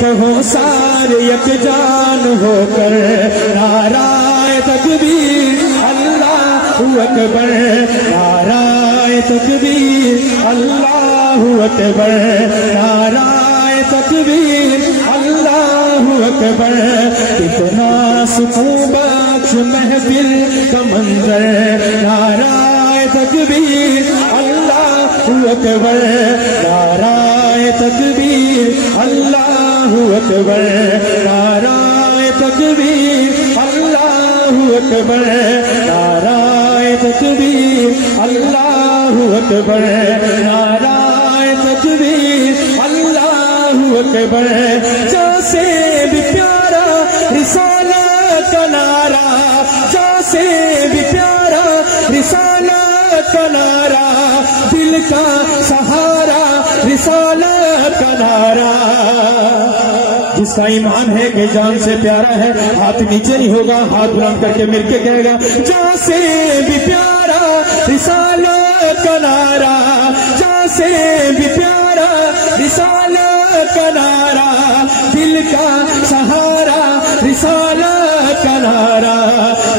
کہو سارے یکجان ہو کر نعرہ تکبیر اللہ اکبر، نعرہ تکبیر اللہ اکبر، نعرہ تکبیر اللہ اکبر۔ کتنا سکون بخش محفل کا منظر، نعرہ تکبیر اللہ اکبر، نعرہ تکبیر اللہ اکبر، نعرہ تکبیر اللہ اکبر، نعرہ تکبیر اللہ اکبر، نعرہ تکبیر اللہ اکبر۔ جیسے بھی پیارا رسالت کا نعرہ، جیسے بھی پیارا رسالت کا نعرہ، دل کا سہارا رسالت کا نعرہ۔ جس کا ایمان ہے کہ جان سے پیارا ہے، ہاتھ نیچے نہیں ہوگا، ہاتھ بلند کر کے مل کے کہے گا جیسے بھی پیارا رسالت کا نعرہ، جیسے بھی پیارا رسالت کا نعرہ، دل کا سہارا رسالت کا نعرہ،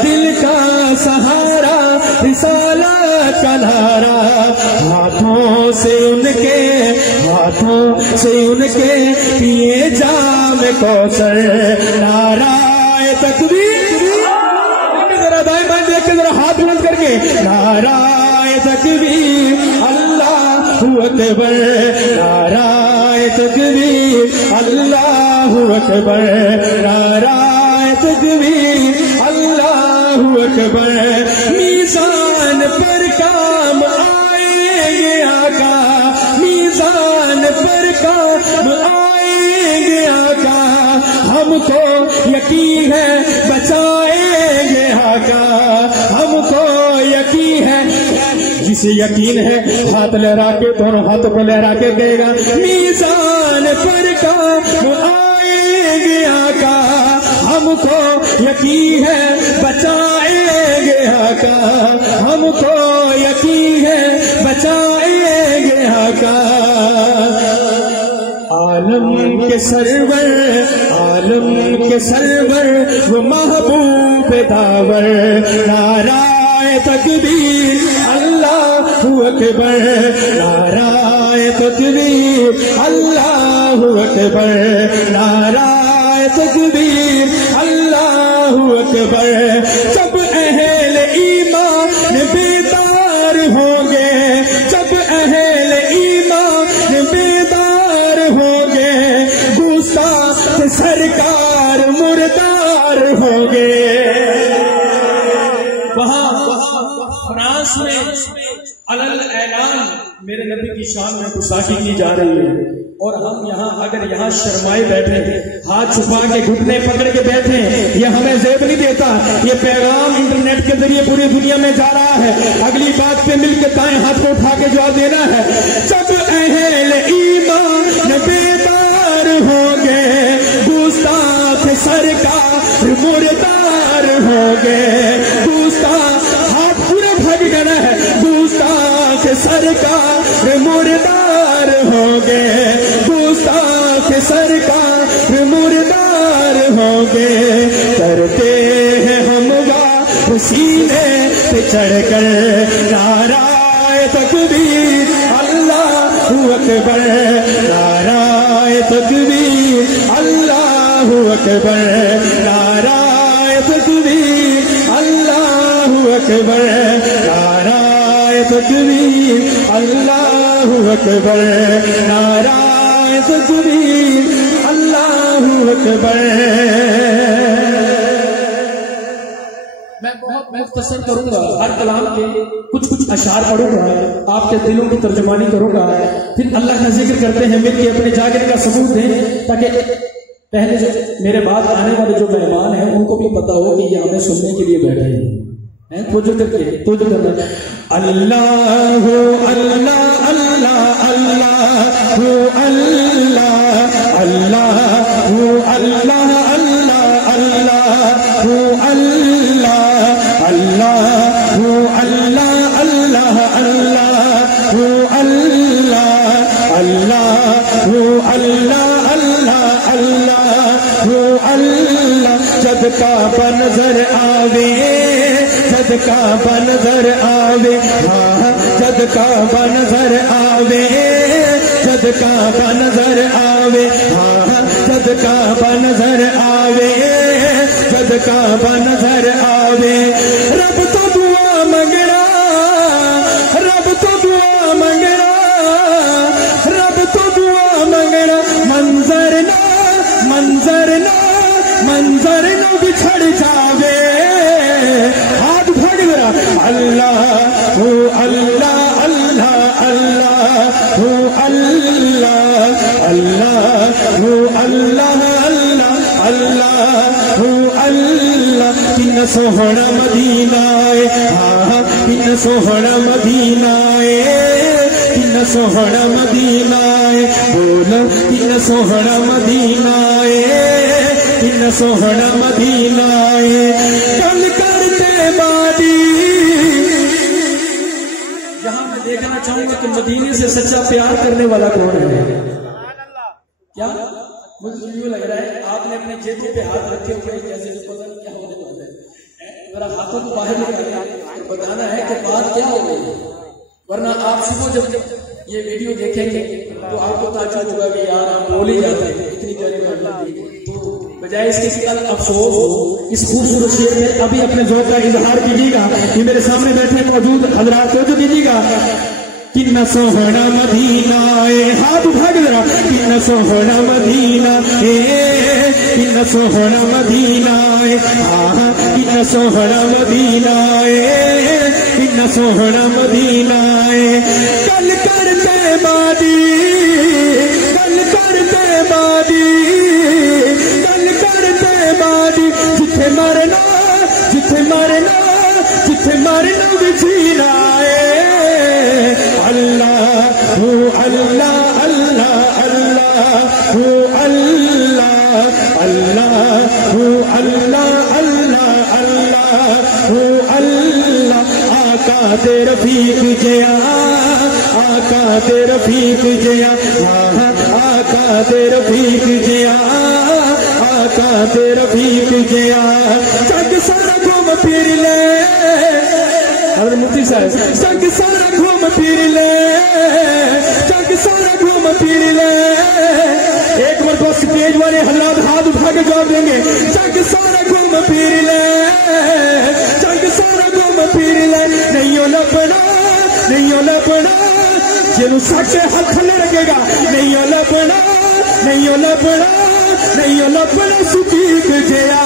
دل کا سہارا رسالت کا نعرہ۔ ہاتھوں سے ان کے پیے جام کوثر، نعرہ تکبیر، ذرا دائیں بائیں دیکھ کے ذرا ہاتھ بلند کر کے نعرہ تکبیر اللہ اکبر، نعرہ تکبیر اللہ اکبر، نعرہ تکبیر اللہ اکبر۔ میزان پر کام آئیں گے آقا، میزان پر کام آئیں گے آقا، ہم کو یقین ہے بچائیں گے آقا، ہم کو یقین ہے۔ جسے یقین ہے ہاتھ لہرا کے، دونوں ہاتھوں کو لہرا کے کہے گا میزان پر کام آئیں گے آقا، ہم کو یقین ہے بچائیں گے آقا، ہم کو یقین ہے بچائیں گے آقا۔ عالم کے سرور وہ محبوب داور، نعرہ تکبیر اللہ اکبر، نعرہ تکبیر اللہ اکبر، نعرہ تکبیر اللہ اکبر۔ جب اہل ایمان بیدار ہوں گے، جب اہل ایمان بیدار ہوں گے، گستاخ سرکار مردار ہوں گے۔ وہاں فرانس میں علل اعلان میرے نبی کی شان میں گستاخی کی جا رہی ہے، اور ہم یہاں اگر یہاں شرمائے بیٹھے، ہاتھ چھپا کے گھٹنے پکڑ کے بیٹھے، یہ ہمیں زیب نہیں دیتا۔ یہ پیغام انٹرنیٹ کے ذریعے پوری دنیا میں جا رہا ہے، اگلی بات پہ مل کے دائیں ہاتھ کو اٹھا کے جواب دینا ہے۔ جب اہل ایمان بیدار ہوں گے، گستاخ سرکار مردار ہوں گے، گستاخ ہاتھ پورے بھاگ دینا ہے، گستاخ سرکار مردار ہوں گے، گستاخ سرکار مردار ہوں گے۔ کرتے ہیں ہم سینے پہ چڑھ کر نعرہ تکبیر اللہ اکبر، نعرہ تکبیر اللہ اکبر، نعرہ تکبیر اللہ اکبر، نعرہ تکبیر اللہ اکبر، نعرہ تکبیر اللہ اکبر۔ میں بہت مختصر کروں گا، ہر کلام کے کچھ اشعار پڑھوں گا، آپ کے دلوں کی ترجمانی کروں گا، پھر اللہ کا ذکر کرتے ہیں، مل کے اپنے جاگنے کا ثبوت دیں، تاکہ پہلے جو میرے بعد آنے والے جو مہمان ہیں ان کو بھی پتا ہو کہ یہ ہمیں سننے کے لیے بیٹھے ہیں۔ توجہ کر کے توجہ کرنا، اللہ اللہ اللہ اللہ اللہ اللہ اللہ اللہ اللہ اللہ اللہ اللہ اللہ اللہ کعبہ نظر آوے جد کعبہ نظر آوے ہاں جد کعبہ نظر آوے جد کعبہ نظر آوے ہاں جد کعبہ نظر آوے جد کعبہ نظر آوے رب تو دعا منگنا رب تو دعا منگنا رب تو دعا منگنا منظر نہ بچھڑ جاوے ہاتھ پھڑ گیا اللہ ہو اللہ اللہ اللہ ہو اللہ اللہ ہو اللہ اللہ اللہ ہو اللہ کن سوہنا مدینہ ہاں کن سوہنا مدینہ کن سوہنا مدینہ بولو کن سوہنا مدینہ کن سوہنا مدینہ کل کرتے بادی یہاں میں دیکھنا چاہوں گا کہ مدینے سے سچا پیار کرنے والا کون ہے کیا مجھے یوں لگ رہا ہے آپ نے اپنے جیبوں پہ ہاتھ رکھے ہوئے جیسے جو پتہ کیا ہونے والا ہے ذرا ہاتھوں کو باہر نکالنا بتانا ہے کہ بات کیا ہو گئی ورنہ آپ صبح جب یہ ویڈیو دیکھیں گے تو آپ کو تعجب ہوگا کہ یار آپ بول ہی جاتے ہیں اتنی پیاری بات تو بجائے اس کے کل افسوس ہو اس خوبصورت شعر میں ابھی اپنے ذوق کا اظہار کیجیے گا کہ میرے سامنے بیٹھے موجود حضرات کو جو دیجیے گا کن سوہنا مدینہ ہاتھ اٹھا کے ذرا کن سوہنا مدینہ کن سوہنا مدینہ ہاں کن سوہنا مدینہ کن سوہنا مدینہ کل کرتے بادی کل کرتے بادی کل کرتے بادی جتھے مرنا جتھے مرنا جتھے مرنا بچھینا اللہ ہو اللہ اللہ اللہ ہو اللہ اللہ ہو اللہ اللہ اللہ ہو اللہ آقا دے رفیق جیا آقا دے رفیق جیا آقا دے رفیق جیا آقا دے رفیق جیا جگ سارا گھوم پھر لے حضرت مفتی صاحب جگ سارا گھوم پھر لے جگ سارا گھوم پھر لے ایک مرتبہ سٹیج والے حضرات ہاتھ اٹھا کے جواب دیں گے جگ سارا گھوم پھر لے جگ سارا گھوم پھر لے نہیں لبنا نہیں لبنا جنوں سچے ہاتھ لگے گا نہیں لبنا نہیں لبنا نہیں لبنا سٹیک جیا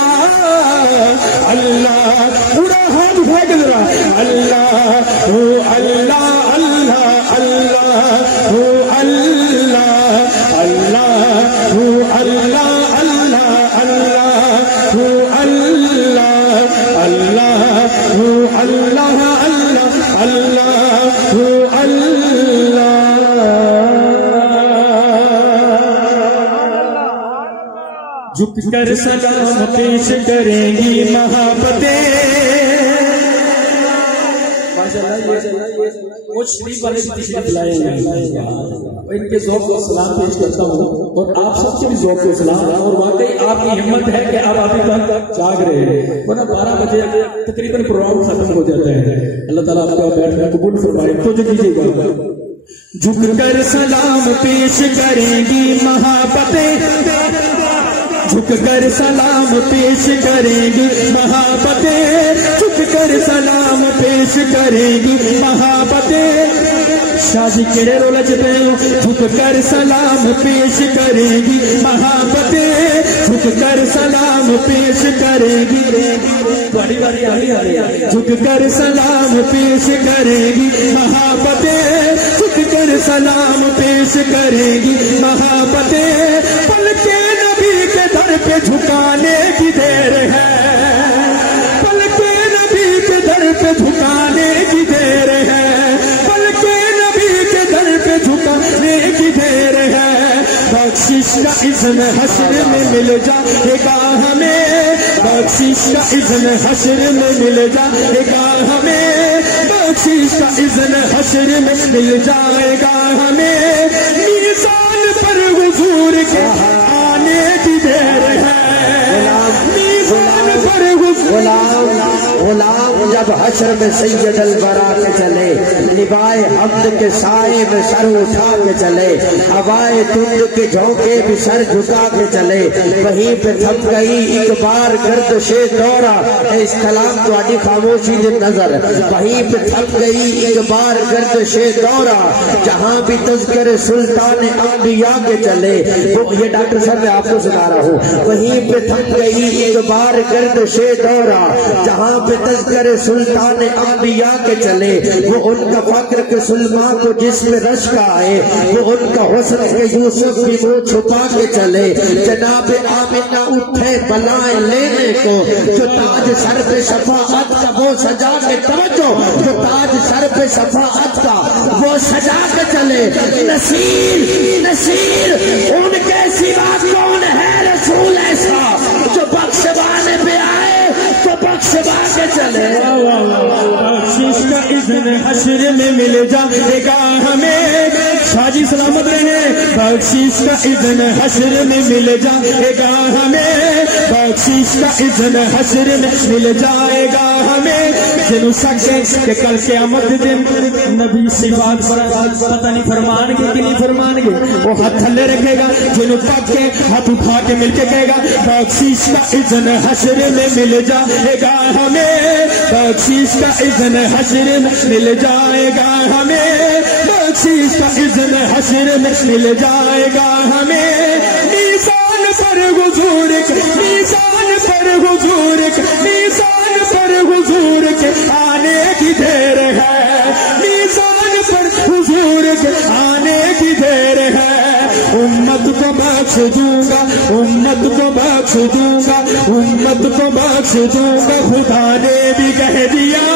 اللہ پورا ہاتھ اٹھا کے ذرا اللہ ہو اللہ اللہ اللہ ہو اللہ اللہ ہو اللہ اللہ اللہ ہو اللہ اللہ ہو اللہ اللہ اللہ ہو اللہ جھک کر سلام پیش کریں گی محبتیں وہ شریف والے بھی تشریف لائے ہیں ان کے ذوق کو سلام پیش کرتا ہوں اور آپ سب کے بھی ذوق کو سلام اور واقعی آپ کی ہمت ہے کہ آپ ابھی تک جاگ رہے ہیں ورنہ 12 بجے تقریباً پروگرام ختم ہو جاتا ہے اللہ تعالیٰ آپ کا بیٹھنا قبول فرمائے تو جو کیجیے گا جھک کر سلام پیش کریں گی محبتیں جھک کر سلام پیش کریں گی محبتیں جھک کر سلام پیش کریں گی محبتیں شادی کیڑے رول چتے ہو جھک کر سلام پیش کریں گی محبتیں جھک کر سلام پیش کریں گی بڑی بڑی جھک کر سلام پیش کریں گی محبتیں جھک کر سلام پیش کریں گی محبتیں پل کے نبی کے در پہ جھکانے کی دیر ہے پل کے نبی کے در پہ جھکانے کی دیر ہے پل کے نبی کے در پہ جھکانے کی دیر ہے بخشش کا اذن حشر میں مل جائے گا ہمیں بخشش کا اذن حشر میں مل جائے گا ہمیں بخشش کا اذن حشر میں مل جائے گا ہمیں میزان پر حضور کے آنے کی دیر ہے میزان جب حشر میں سید الورا کے چلے، نبائے حمد کے سائے میں سر اٹھا کے چلے، ہوائے تند کے جھونکے بھی سر جھکا کے چلے، وہیں پہ تھم گئی ایک بار گردش دورہ، اس کلام تو آڈی خاموشی دے نظر، وہیں پہ تھم گئی ایک بار گردش دورہ، جہاں بھی تذکر سلطان انبیاء کے چلے، یہ ڈاکٹر صاحب میں آپ کو سنا رہا ہوں، وہیں پہ تھم گئی ایک بار گردش دورہ، جہاں پہ تذکر سلطان انبیاء کے چلے، وہ ان کا فقر کے سلمان کو جس میں رشک آئے، وہ ان کا حسن کے یوسف بھی منہ چھپا کے چلے، جناب آمنہ اٹھے بلائیں لینے کو، جو تاج سر پہ شفاعت کا وہ سجا کے توجہ، جو تاج سر پہ شفاعت کا وہ سجا کے چلے، نصیر ان کے سوا کون ہے رسول ایسا جو بخشوانے پہ آئے تو بخشوا کے چلے۔ بخشش کا اذن حشر میں مل جائے گا ہمیں، شاہ جی سلامت رہے، بخشش کا اذن حشر میں مل جائے گا ہمیں، بخشش کا اذن حشر میں مل جائے گا ہمیں، جنو سکے کہ کل قیامت دن نبی صفات پر پتہ نہیں فرمان گے کہ نہیں فرمان گے، وہ ہاتھ تھلے رکھے گا، جنو پک کے ہاتھ اٹھا کے مل کے کہے گا بخشش کا اذن حشر میں مل جائے گا ہمیں، بخشش کا اذن حشر میں مل جائے گا ہمیں، بخشش کا اذن حشر میں مل جائے گا ہمیں، میزان پر حضور کے، میزان پر حضور کے، میزان پر حضور کے آنے کی دیر ہے، میزان پر حضور کے آنے کی دیر ہے، امت کو بخش دوں گا، امت کو بخش دوں گا، امت کو بخش دوں گا، خدا نے بھی کہہ دیا،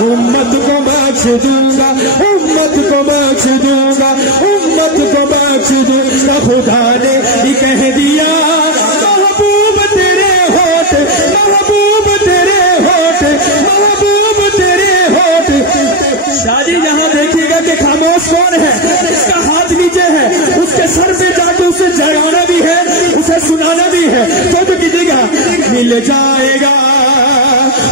امت کو بخش دوں گا، امت کو بخش دوں گا، امت کو بخش دوں گا، خدا نے بھی کہہ دیا، محبوب تیرے ہوٹ، محبوب تیرے ہوٹ، محبوب تیرے ہوٹ۔ شاہ جی یہاں دیکھیے گا کہ خاموش کون ہے، اس کا ہاتھ نیچے ہے، اس کے سر پہ جا کے اسے جگانا بھی ہے، اسے سنانا بھی ہے، تو کیجیے گا مل جائے گا،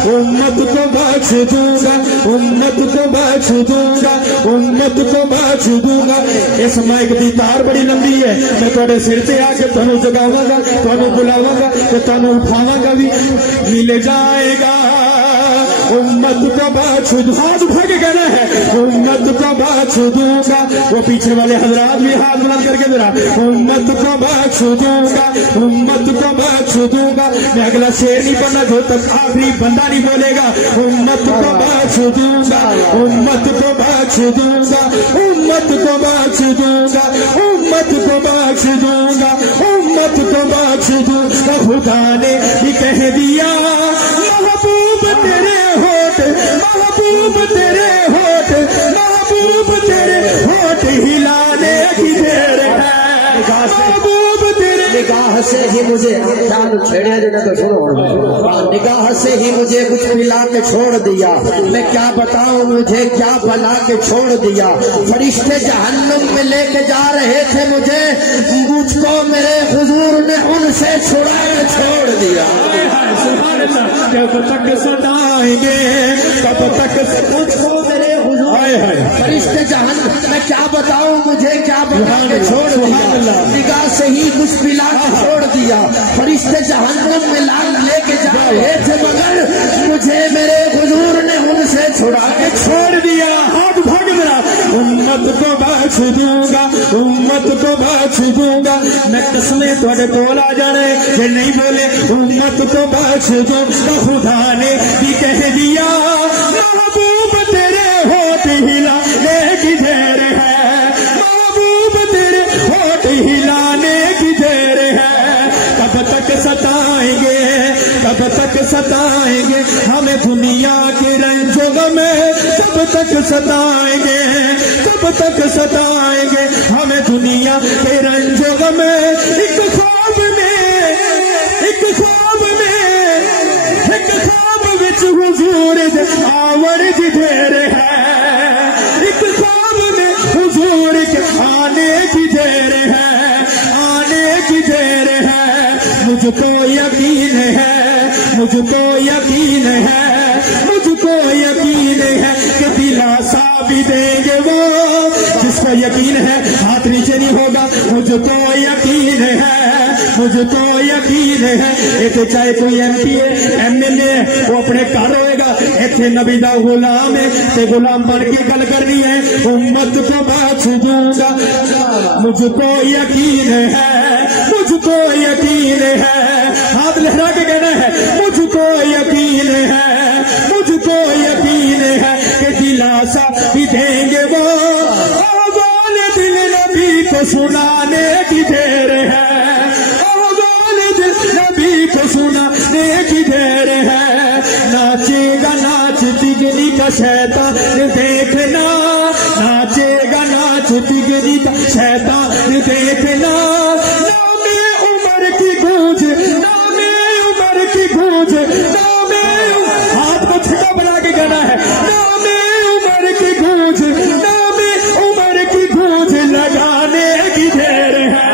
امت کو بخش دوں گا، امت کو بخش دوں گا، امت کو بخش دوں گا۔ اس مائک دی تار بڑی لمبی ہے، میں تھوڑے سر تے آ کے تانوں جگاواں گا، تانوں بلاواں گا تے تانوں اٹھاواں گا بھی، مل جائے گا، امت کو بخش دوں، ہاتھ اٹھا کے کہنا ہے امت کو بخش دوں گا، وہ پیچھے والے حضرات بھی ہاتھ بلند کر کے ذرا، امت کو بخش دوں گا، امت کو بخش دوں گا، میں اگلا شعر نہیں پڑھنا جو تک آخری بندہ نہیں بولے گا، امت کو بخش دوں گا، امت کو بخش دوں گا، امت کو بخش دوں گا، امت کو بخش دوں گا، امت کو بخش دوں گا، خدا نے بھی کہہ دیا، محبوب تیرے ہوٹ، محبوب تیرے ہوٹ، محبوب تیرے ہوٹ ہلانے کی دیر ہے، محبوب تیرے نگاہ سے ہی مجھے چھیڑے دینا تو چھوڑو، نگاہ سے ہی مجھے کچھ پلا کے چھوڑ دیا، میں کیا بتاؤں مجھے کیا بنا کے چھوڑ دیا، فرشتے جہنم میں لے کے جا رہے تھے مجھے، مجھ کو میرے حضور نے ان سے چھڑا کے چھوڑ دیا۔ کب تک ستائیں گے، کب تک مجھ کو میرے حضور فرشتے جہنم، میں کیا بتاؤں مجھے کیا بنا کے چھوڑ دیا، نگاہ سے ہی کچھ پلا کے چھوڑ دیا، فرشتے جہنم میں لے کے جا رہے تھے مگر مجھے میرے حضور نے ان سے چھڑا کے چھوڑ دیا۔ ہاتھ بھاگ میرا، امت کو بخش دوں گا، امت کو بخش دوں گا، میں قسمیں تھوڑے کول آ جانے کہ نہیں بولے، امت کو بخش دوں گا، خدا نے بھی کہہ دیا، محبوب تیرے ہوٹ ہلانے کی دیر ہے، محبوب تیرے ہوٹ ہلانے کی دیر ہے، کب تک ستائیں گے، کب تک ستائیں گے ہمیں دنیا کے رنجوں میں، کب تک ستائیں گے، کب تک ستائیں گے ہمیں دنیا کے رنجوں میں، ایک خواب میں، ایک خواب میں، ایک خواب وچ حضور دے آون دی دیر ہے، ایک خواب میں حضور کے آنے کی دیر ہے، آنے کی دیر ہے، مجھ کو یقین ہے، مجھ کو یقین ہے، مجھ کو یقین ہے کہ دلاسا بھی دیں گے وہ. جس کو یقین ہے ہاتھ نیچے نہیں ہوگا. مجھ کو یقین ہے, مجھ کو یقین ہے. ایک چاہے کوئی ایم پی ہے, ایم ایل اے, وہ اپنے گھر ہوئے گا. ایک نبی دا غلام ہے, تے غلام بن کے گل کرنی ہے. امت کو بخش دوں گا, مجھ کو یقین ہے, مجھ کو یقین ہے. ہاتھ لہرا کے کہنا ہے مجھ کو یقین ہے, مجھ کو یقین ہے کہ دلاسا بھی دیں گے وہ. آوان دل نبی کو سنانے کی دیر ہے, آوان دل نبی کو سنانے کی دیر ہے. ناچے گا ناچ تگنی کا شیطان دیکھنا, ناچے گا ناچ تگنی کا شیطان دیکھنا. نام عمر کی گونج, نام عمر کی گونج, نام ہاتھ کو چھٹا بنا کے گانا ہے. نام عمر کی گونج, نام عمر کی گونج لگانے کی دیر ہے.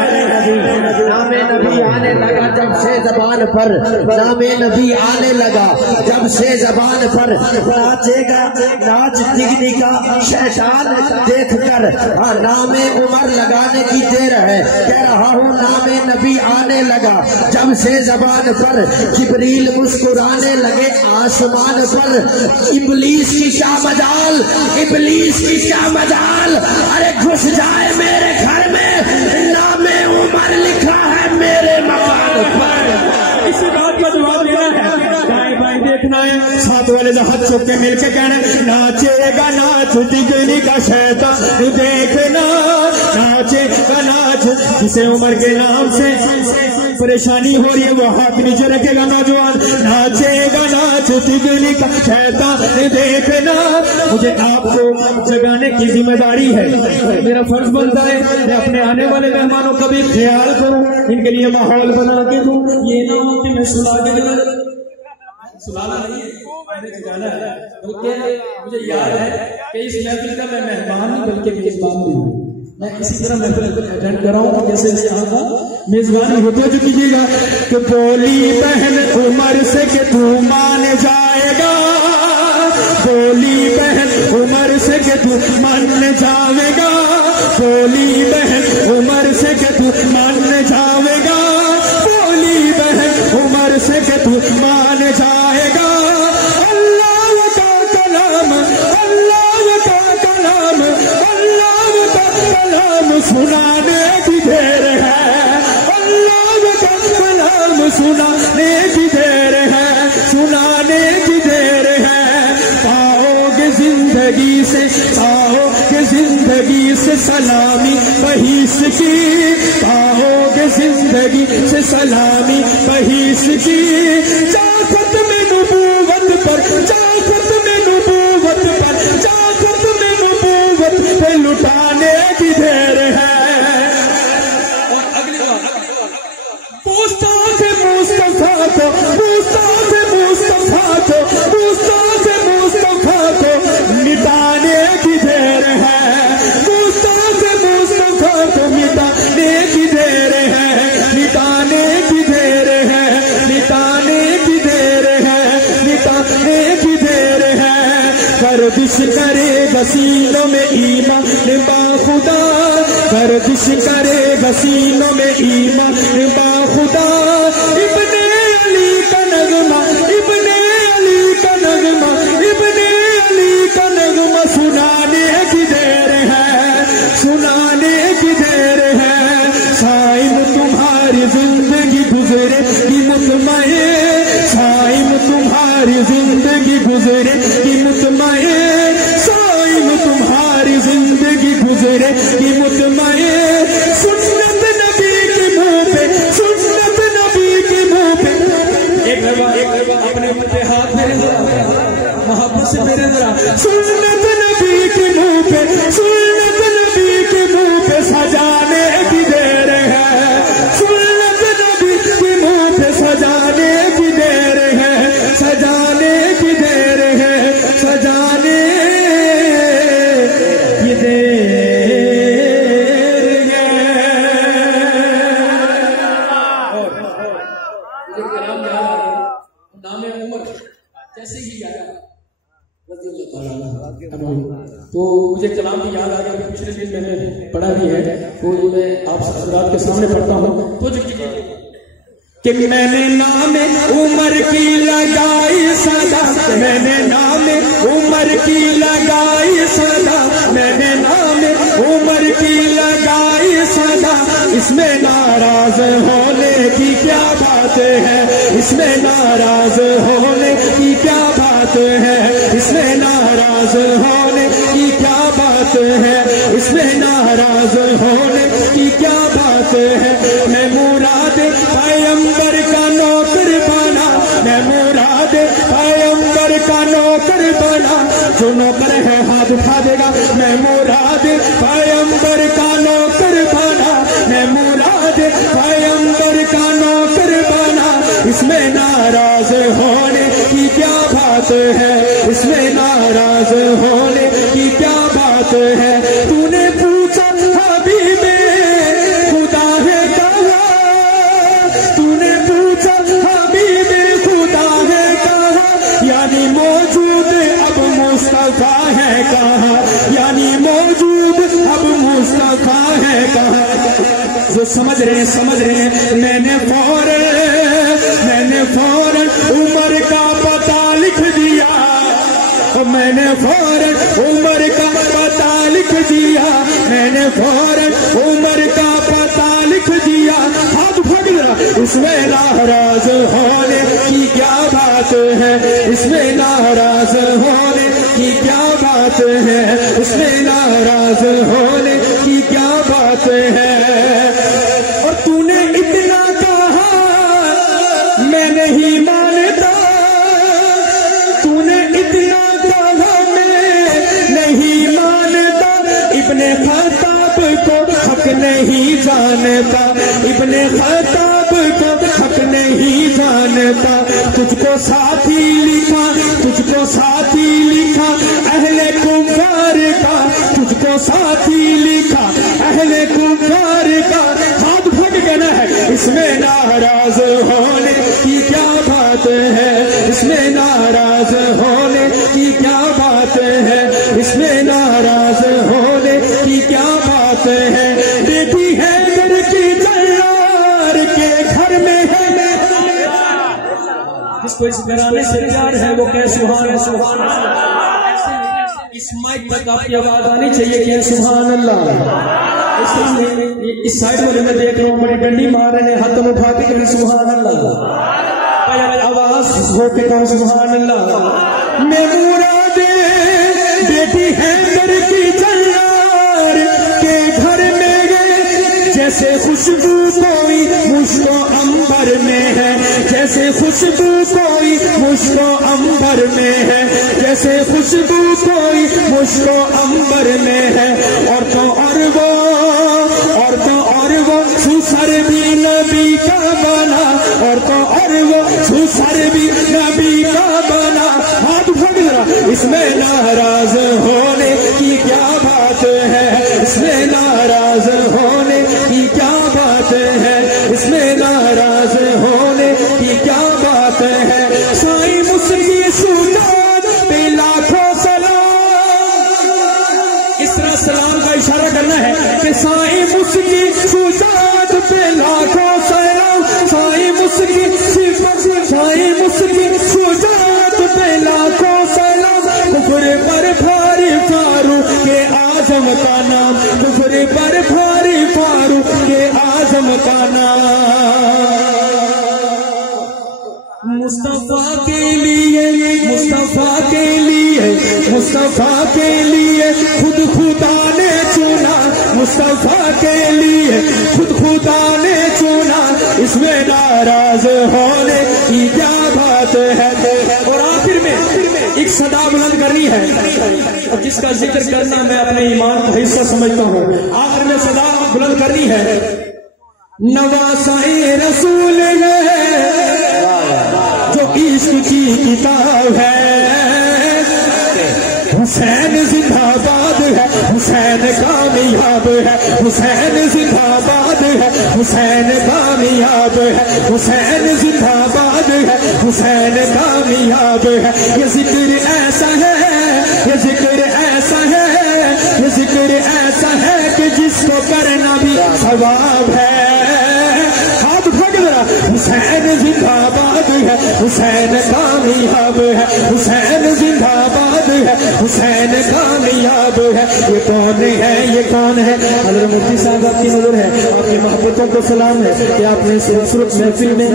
نام نبی آنے لگا جب سے زبان پر, نام نبی آنے لگا جب سے زبان پر. ناچے گا ناچ تگنی کا شیطان دیکھ کر. نام عمر لگانے کی دیر ہے. کہہ رہا ہوں نام نبی آنے لگا جب سے زبان پر. جبریل مسکرانے لگے آسمان پر. ابلیس کی کیا مجال, ابلیس کی کیا مجال. ارے گھس جائے میرے گھر میں, نام عمر لکھا ہے میرے مکان پر. اسی بات کا جواب دینا ہے, دائیں بائیں دیکھنا ہے, ساتھ والے سے ہاتھ چوک کے مل کے کہنا ہے ناچے گا ناچ تگنی کا شیطان دیکھنا, ناچے گا ناچ. جسے عمر کے نام سے پریشانی ہو رہی ہے وہ ہاتھ نیچے رکھے گا نوجوان. ناچے گا ناچ تگنی کا شیطان دیکھنا. مجھے آپ کو جگانے کی ذمہ داری ہے, میرا فرض بنتا ہے میں اپنے آنے والے مہمانوں کا بھی خیال کروں, ان کے لیے ماحول بنا کے دوں. یہ نہ ہو کہ میں سلا کے دوں, سلانا نہیں ہے, میں نے جگانا ہے. بلکہ مجھے یاد ہے کہ اس محفل کا میں مہمان نہیں بلکہ میزبان بھی ہوں. میں اسی طرح محفل اٹینڈ کر رہا ہوں جیسے یہاں کا میزبانی ہوتا ہے. جو کیجیے گا کہ بولی بہن عمر سے کہ تو مان جائے گا, بولی بہن عمر سے کہ تو مان جاوے گا, بولی بہن عمر سے کہ تو مان جاوے گا, بولی بہن عمر سے کہ تو مان جائے گا. اللہ کا کلام, اللہ کا کلام, اللہ کا کلام سنانے کی دیر ہے, اللہ کا کلام سنانے کی دیر ہے, سنانے کی دیر ہے. پاؤ گے زندگی سے, پاؤ گے زندگی سے سلامی بحیث کی, پاؤ گے زندگی سے سلامی بحیث کی. جاکت میں نبوت پر, جاکت میں نبوت پر, جاکت میں نبوت پہ لٹانے کی دیر ہے. اور اگلی بات پوچھتا سے مصطفیٰ کو, پوچھتا سے مصطفیٰ کو, پوچھتا سے مصطفیٰ کو مٹانے کی دیر ہے, پوچھتا سے مصطفیٰ کو مٹانے کی دیر ہے, مٹانے کی دیر ہے, مٹانے کی دیر ہے, مٹانے کی دیر ہے. گردش کرے وسیلوں میں ایمان با خدا, گردش کرے وسیلوں میں ایمان با خدا. ابن علی کا نغمہ, ابن علی کا نغمہ, ابن علی کا نغمہ سنانے کی دیر ہے, سنانے کی دیر ہے. سائم تمہاری زندگی گزرے کی مطمئن, سائم تمہاری زندگی گزرے کی مطمئن, سائم تمہاری زندگی گزرے کی مطمئن. سنت نبی کے منہ پہ, سنت نبی کے منہ پہ. ایک اپنے اپنے ہاتھ میرے محبت سے میرے ذرا. سنت نبی کے منہ پہ, سنت نبی کے منہ پہ سجانے کی دیر ہے, سنت نبی کے منہ پہ سجانے کی دیر ہے, سجانے کی دیر ہے, سجانے کی دیر ہے. اور نام عمر جیسے ہی آیا تو مجھے کلام کی یاد آ گیا، پچھلے دن میں نے پڑھا بھی ہے، تو یہ میں آپ حضرات کے سامنے پڑھتا ہوں تو کہ میں نے نام عمر کی لگائی صدا، میں نے نام عمر کی لگائی صدا، میں نے نام عمر کی لگائی صدا، اس میں ناراض ہونے کی کیا بات ہے، اس میں ناراض ہونے کی کیا بات ہے، اس میں ناراض ہونے کی کیا بات ہے، اس میں ناراض ہونے کی کیا بات ہے، میں مراد پیغمبر کا نوکر بنا، میں مراد پیغمبر کا نوکر بنا، جو نوکر ہے ہاتھ اٹھا دے گا، میں مراد پیغمبر کا نوکر بنا، میں مراد پیغمبر کا نوکر بنا، اس میں ناراض ہونے کی کیا بات ہے، اس میں ناراض ہونے کی کیا بات ہے، تو نے پوچھا حبیب خدا ہے کہاں، تو نے پوچھا حبیب خدا ہے کہاں، یعنی موجود اب مصطفیٰ ہے کہاں، یعنی موجود اب مصطفیٰ ہے کہاں، جو سمجھ رہے ہیں، میں نے فوراً عمر کا پتہ لکھ دیا، میں نے فوراً عمر کا پتہ لکھ دیا، میں نے فوراً عمر کا پتہ لکھ دیا، ہاتھ پھٹ رہا، اس میں ناراض ہونے کی کیا بات ہے، اس میں ناراض ہونے کی کیا بات ہے، اس میں ناراض ہونے کی کیا بات ہے، اور تو نے اتنا کہا میں نہیں مانتا، تو نے اتنا کہا میں نہیں مانتا، ابن خطاب کو حق نہیں جانتا، ابن خطاب کو حق نہیں جانتا، تجھ کو ساتھی لکھا، تجھ کو ساتھی لکھا اہل کفار کا، تجھ کو ساتھی لکھا اہل کفار کا، ہاتھ پھٹ گنا ہے، اس میں ناراض ہونے کی کیا بات ہے، اس میں ناراض ہونے کی کیا بات ہے، اس میں ناراض ہونے کی کیا بات ہے، بیٹی ہے در کی جلار کے گھر میں ہے، جس کو اس گھرانے سے پیار ہے وہ کہ سبحان اللہ، اس مائک تک آپ کی آواز آنی چاہیے کہ سبحان اللہ، اس سائڈ میں دیکھ رہا ہوں بڑی ڈنڈی مار رہے ہیں، ہاتھ اٹھا کے کہ سبحان اللہ، آواز ہو کے کہو سبحان اللہ، میں مراد بیٹی ہے در کی جلار کے گھر میں گئے، جیسے خوشبو کوئی مشک و عنبر میں ہے، جیسے خوشبو کوئی مشک و عنبر میں ہے، جیسے خوشبو کوئی مشک و عنبر میں ہے، اور تو وہ سر بھی نبی کا بنا، اور تو وہ سر بھی نبی کا بنا، ہاتھ پھٹ رہا، اس میں ناراض ہونے کی کیا بات ہے، اس میں ناراض ہونے کی کیا بات ہے، اس میں ناراض ہونے کی کیا بات ہے، سائیں مسکی سجاد پہ لاکھوں سلام، اس طرح سلام کا اشارہ کرنا ہے کہ سائیں مسکی سجاد پہ لاکھوں سلام، سائیں مسکی سجاد پہ لاکھوں سلام، کفر پر بھاری فاروق کے اعظم کا نام، کفر پر بھاری فاروق کے اعظم کا نام، مصطفیٰ کے لیے، مصطفیٰ کے لیے، مصطفیٰ کے لیے خود خدا نے چنا، مصطفیٰ کے لیے خود خدا نے چنا، اس میں ناراض ہونے کی کیا بات ہے، اور آخر میں ایک صدا بلند کرنی ہے، اور جس کا ذکر کرنا میں اپنے ایمان کا حصہ سمجھتا ہوں، آخر میں صدا بلند کرنی ہے، نواسائے رسول ہے جو عشق کی کتاب ہے، حسین زندہ باد ہے، حسین کامیاب ہے، حسین زندہ باد ہے، حسین کامیاب ہے، حسین زندہ باد ہے، حسین کامیاب ہے، یہ ذکر ایسا ہے یہ ذکر ایسا ہے، یہ ذکر ایسا ہے کہ جس کو کرنا بھی ثواب ہے۔ ہاتھ اٹھا کے ذرا، حسین زندہ باد ہے، حسین کامیاب ہے، حسین زندہ باد ہے، حسین کامیاب ہے۔ یہ کون ہے، یہ کون ہے؟ حضرت مفتی صاحب آپ کی نظر ہے، آپ کی محبتوں کو سلام ہے کہ آپ نے اس خوبصورت محفل میں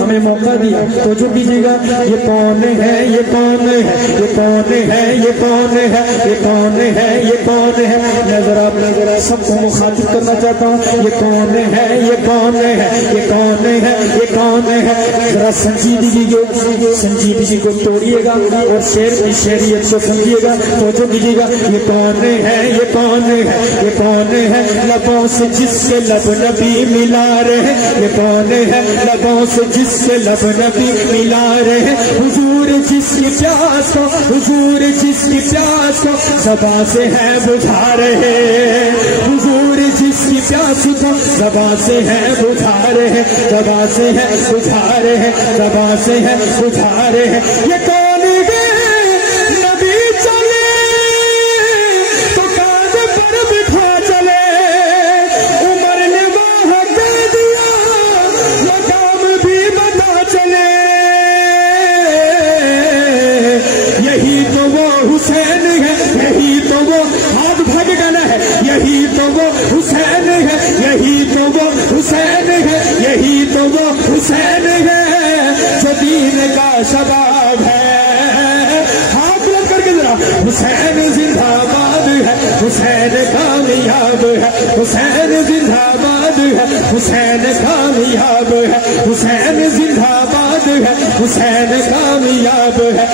ہمیں موقع دیا۔ توجہ کیجیے گا، یہ کون ہے، یہ کون ہے، یہ کون ہے، یہ کون ہے، یہ کون ہے، یہ کون ہے؟ میں ذرا سب کو مخاطب کرنا چاہتا ہوں، یہ کون ہے، یہ کون ہے، یہ کون ہے، یہ کون ہے؟ ذرا سنجیدگی کو توڑیے گا اور شعر کی شعریت کو سمجھیے گا۔ توجہ کیجیے گا، یہ کون ہے، یہ کون ہے، یہ کون ہے؟ لبوں سے جس کے لب نبی ملا رہے، یہ کون ہے؟ لبوں سے جس کے لب نبی ملا رہے، حضور جس کی پیاس کو، حضور جس کی پیاس کو زباں سے ہے بجھا رہے، حضور جس کی پیاس کو زباں سے ہے بجھا رہے، زباں سے ہے بجھا رہے، زباں سے ہے بجھا رہے۔ یہ کون ہے؟ نبی چلے تو کاندھے پر بٹھا چلے، عمر نے وہاں کہہ دیا مقام بھی بتا چلے۔ یہی تو وہ حسین ہے، یہی تو وہ، ہاتھ بھگ گنا ہے، یہی تو وہ حسین ہے، یہی تو وہ حسین ہے، یہی تو وہ حسین ہے جو دین کا شباب ہے۔ ہاتھ بلند کر کے ذرا، حسین زندہ باد ہے، حسین کامیاب ہے، حسین زندہ باد ہے، حسین کامیاب ہے، حسین زندہ باد ہے، حسین کامیاب ہے۔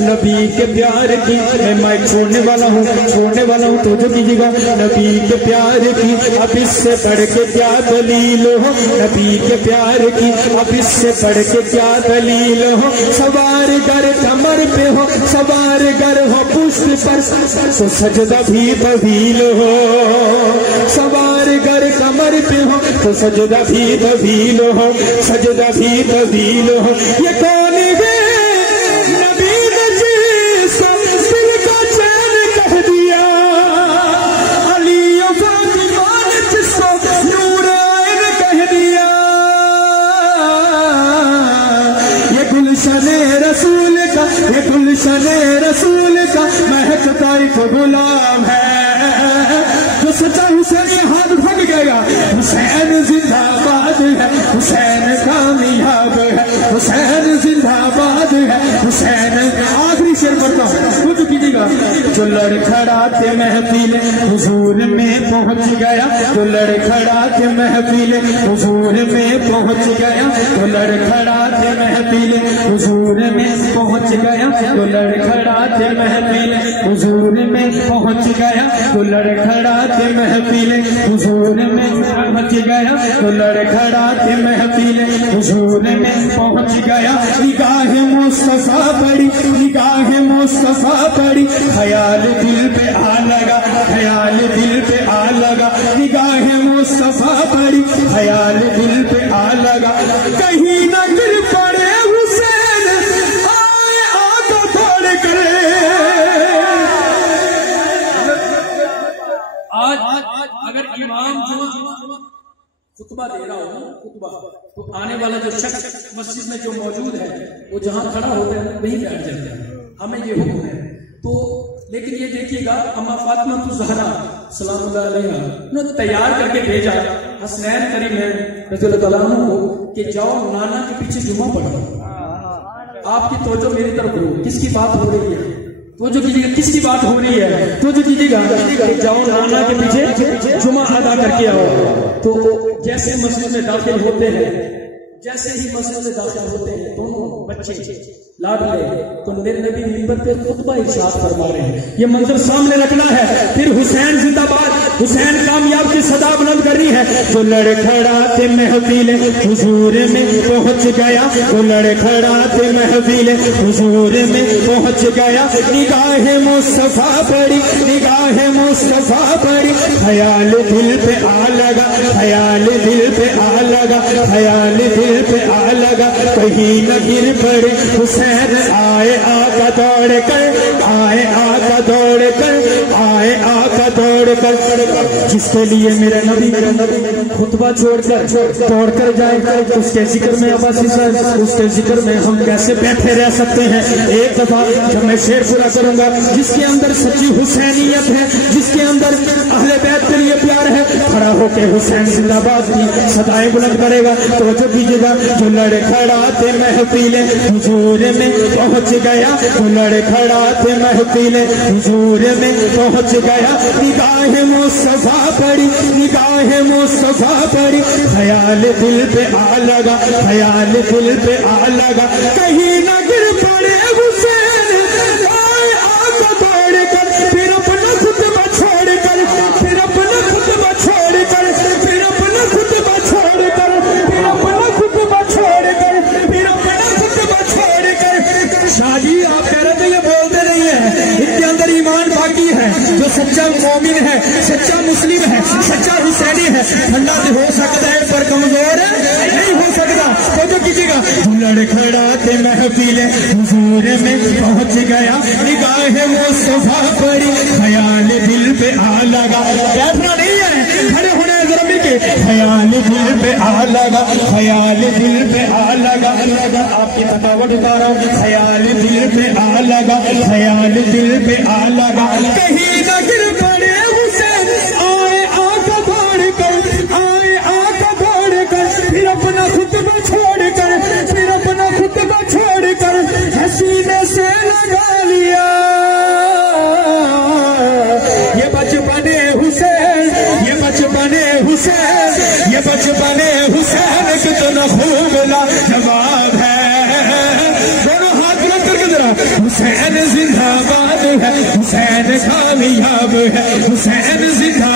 نبی کے پیار کی میں مائک چھوڑنے والا ہوں، چھوڑنے والا ہوں، توجہ کیجیے گا۔ نبی کے پیار کی اب اس سے بڑھ کے کیا دلیل ہو، نبی کے پیار کی اب اس سے بڑھ کے کیا دلیل ہو۔ سوار گر کمر پہ ہو، سوار گر ہو پشت پر تو سجدہ بھی طویل ہو، سوار گر کمر پہ ہو تو سجدہ بھی طویل ہو، سجدہ بھی طویل ہو۔ یہ کون ہے؟ یہ گلشن رسول کا مہکتا ایک غلام ہے جو سچا حسین۔ یہ ہاتھ بھگ گئے گا، حسین زندہ باد ہے، حسین کامیاب ہے، حسین زندہ باد ہے، حسین۔ آخری شعر پڑھتا ہوں، کچھ کیجیے گا۔ جو لڑکھڑا کے محفل حضور میں پہنچ گیا، جو لڑکھڑا کے محفل حضور میں پہنچ گیا، جو لڑکھڑا کے محفل حضور میں پہنچ گیا، جو لڑکھڑا کے محفل حضور میں پہنچ گیا، جو لڑکھڑا کے محفل حضور میں پہنچ گیا، جو لڑکھڑا کے محفل حضور میں پہنچ گیا۔ نگاہ مصطفیٰ پڑی، نگاہ مصطفیٰ پڑی، خیال دل پہ آ لگا، خیال دل پہ آ لگا، نگاہ مصطفیٰ پڑی، خیال دل پہ آ لگا۔ کہیں نہ گر پڑے حسین، آئے آقا پھاڑ کرے۔ آج اگر امام خطبہ دے رہا ہو، خطبہ تو آنے والا جو شخص مسجد میں جو موجود ہے وہ جہاں کھڑا ہوتا ہے وہیں بیٹھ جاتا ہے، ہمیں یہ حکم ہے۔ تو لیکن یہ دیکھیے گا، اما فاطمہ الزہرا سلام اللہ علیہا نے تیار کر کے بھیجا حسنین کریم رضی اللہ تعالیٰ عنہ کو کہ جاؤ نانا کے پیچھے جمعہ پڑھو۔ آپ کی توجہ میری طرف ہو، کس کی بات ہو رہی ہے؟ توجہ کیجیے گا، کس کی بات ہو رہی ہے؟ توجہ کیجیے گا کہ جاؤ نانا کے پیچھے جمعہ ادا کر کے آؤ۔ تو جیسے مسجد میں داخل ہوتے ہیں، جیسے ہی مسجد میں داخل ہوتے ہیں دونوں بچے لاڈلے، تو میرے نبی منبر پہ خطبہ ارشاد فرما رہے ہیں۔ یہ منظر سامنے رکھنا ہے۔ پھر حسین زندہ باد، حسین کامیاب کی صدا بلند کرنی ہے. جو لڑکھڑاتے محفل حضور میں پہنچ گیا, جو لڑکھڑاتے محفل حضور میں پہنچ گیا, نگاہ مصطفیٰ پڑی, نگاہ مصطفیٰ پڑی, خیال دل پہ آ لگا, خیال دل پہ آ لگا, خیال دل پہ آ لگا, کہیں نہ گر پڑے حسین. آئے آقا دوڑ کر, آئے آقا دوڑ کر, آئے آقا دوڑ کر, جس کے لیے میرے نبی خطبہ چھوڑ کر دوڑ کر جائے, اس کے ذکر میں عباسی صاحب, اس کے ذکر میں ہم کیسے بیٹھے رہ سکتے ہیں. ایک دفعہ جب میں شعر پورا کروں گا جس کے اندر سچی حسینیت ہے, جس کے اندر اہل بیت کے لیے پیار ہے, کھڑا ہو کے حسین زندہ باد کی صدائیں بلند کرے گا. تو جب بھی جگہ جو لڑکھڑاتے محفل حضور میں پہنچ گیا, جو لڑکھڑاتے محفل حضور میں پہنچ گیا, نگاہ مصطفیٰ پڑی, نگاہ مصطفیٰ پڑی, خیال دل پہ آ لگا, خیال دل پہ آ لگا, کہیں نہ گر پڑے حسین. آئے آقا دوڑ کر, پھر اپنا خطبہ چھوڑ کر, پھر اپنا خطبہ چھوڑ کر, پھر اپنا خطبہ چھوڑ کر, پھر اپنا خطبہ چھوڑ کر, پھر اپنا خطبہ چھوڑ کر. شاہ جی آپ کہہ رہے تھے یہ بولتے نہیں ہیں, ان کے اندر ایمان باقی ہے. جو سچا مومن ہے, سچا مسلم ہے, سچا حسینی ہے, ٹھنڈا ہو سکتا ہے پر کمزور نہیں ہو سکتا. تو جو کیجیے گا لڑکھڑاتے محفل حضور میں پہنچ گیا, نگاہ مصطفیٰ پڑی, خیال دل پہ آ لگا. بیٹھنا نہیں ہے, کھڑے ہونے ذرا مل کے, خیال دل پہ آ لگا, خیال دل پہ آ لگا. آپ کی تھکاوٹ اتارا ہوں, خیال دل پہ آ لگا, خیال دل پہ آ لگا, کہیں نہ گر پڑے حسین. آئے آقا دوڑ کر, آئے آقا دوڑ کر, پھر اپنا خطبہ چھوڑ کر, پھر اپنا خطبہ چھوڑ کر, حسینے سے لگا لیا یہ بچپنے حسین, یہ بچپنے حسین, یہ بچپنے حسین کتنا خوب لاجواب ہے. دونوں ہاتھ بلند کر کے ذرا, حسین زندہ باد ہے, حسین کامیاب ہے, حسین زندہ